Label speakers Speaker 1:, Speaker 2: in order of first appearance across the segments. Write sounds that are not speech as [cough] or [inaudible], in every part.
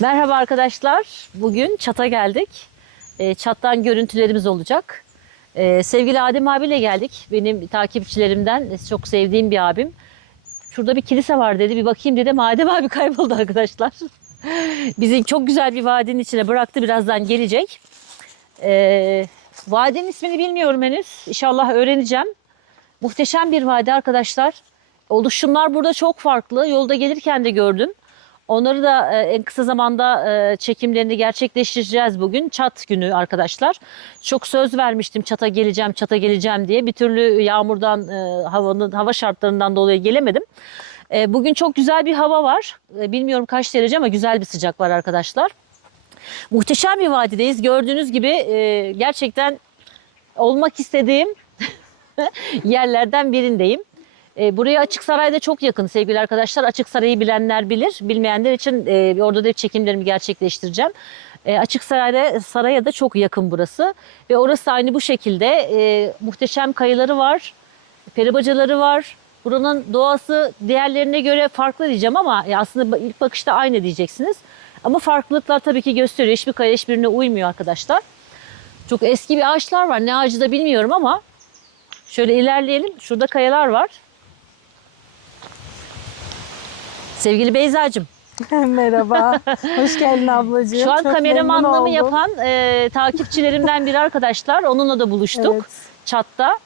Speaker 1: Merhaba arkadaşlar. Bugün çata geldik. E, çattan görüntülerimiz olacak. E, sevgili Adem abiyle geldik. Benim takipçilerimden çok sevdiğim bir abim. Şurada bir kilise var dedi. Bir bakayım dedim. Adem abi kayboldu arkadaşlar. [laughs] Bizi çok güzel bir vadinin içine bıraktı. Birazdan gelecek. E, vadinin ismini bilmiyorum henüz. İnşallah öğreneceğim. Muhteşem bir vadi arkadaşlar. Oluşumlar burada çok farklı. Yolda gelirken de gördüm. Onları da e, en kısa zamanda e, çekimlerini gerçekleştireceğiz bugün. Çat günü arkadaşlar. Çok söz vermiştim çata geleceğim, çata geleceğim diye. Bir türlü yağmurdan, e, havanın hava şartlarından dolayı gelemedim. Bugün çok güzel bir hava var. Bilmiyorum kaç derece ama güzel bir sıcak var arkadaşlar. Muhteşem bir vadideyiz. Gördüğünüz gibi gerçekten olmak istediğim [laughs] yerlerden birindeyim. E, buraya Açık Saray'da çok yakın sevgili arkadaşlar. Açık Saray'ı bilenler bilir. Bilmeyenler için e, orada da çekimlerimi gerçekleştireceğim. E, Açık Saray'da Saray'a da çok yakın burası. Ve orası aynı bu şekilde. E, muhteşem kayıları var. Peribacaları var. Buranın doğası diğerlerine göre farklı diyeceğim ama e, aslında ilk bakışta aynı diyeceksiniz. Ama farklılıklar tabii ki gösteriyor. Hiçbir kaya hiçbirine uymuyor arkadaşlar. Çok eski bir ağaçlar var. Ne ağacı da bilmiyorum ama şöyle ilerleyelim. Şurada kayalar var. Sevgili Beyza'cığım, [laughs]
Speaker 2: Merhaba. Hoş geldin ablacığım.
Speaker 1: şu an
Speaker 2: Çok
Speaker 1: kameramanlığımı yapan e, takipçilerimden biri arkadaşlar. Onunla da buluştuk
Speaker 2: Evet.
Speaker 1: chatta.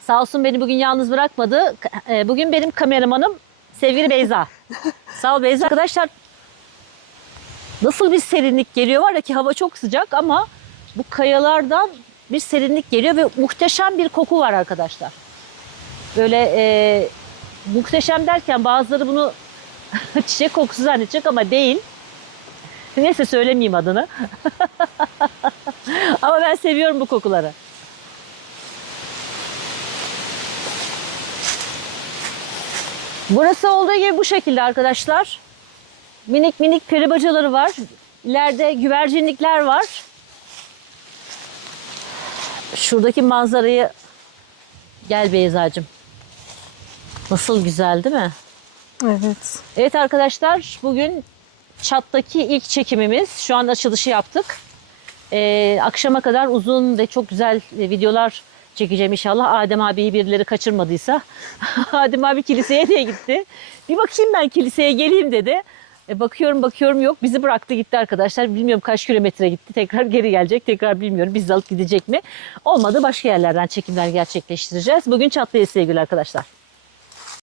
Speaker 1: Sağ olsun beni bugün yalnız bırakmadı. E, bugün benim kameramanım sevgili Beyza. [laughs] Sağ ol Beyza. Arkadaşlar nasıl bir serinlik geliyor var ya ki hava çok sıcak ama bu kayalardan bir serinlik geliyor ve muhteşem bir koku var arkadaşlar. Böyle e, muhteşem derken bazıları bunu [laughs] çiçek kokusu zannedecek ama değil. Neyse söylemeyeyim adını. [laughs] ama ben seviyorum bu kokuları. Burası olduğu gibi bu şekilde arkadaşlar. Minik minik peribacaları var. İleride güvercinlikler var. Şuradaki manzarayı gel Beyza'cığım. Nasıl güzel değil mi?
Speaker 2: Evet.
Speaker 1: Evet arkadaşlar bugün çattaki ilk çekimimiz. Şu an açılışı yaptık. Ee, akşama kadar uzun ve çok güzel e, videolar çekeceğim inşallah. Adem abiyi birileri kaçırmadıysa. [laughs] Adem abi kiliseye diye gitti. Bir bakayım ben kiliseye geleyim dedi. E, bakıyorum bakıyorum yok. Bizi bıraktı gitti arkadaşlar. Bilmiyorum kaç kilometre gitti. Tekrar geri gelecek. Tekrar bilmiyorum. Bizi alıp gidecek mi? Olmadı başka yerlerden çekimler gerçekleştireceğiz. Bugün çattayız sevgili arkadaşlar.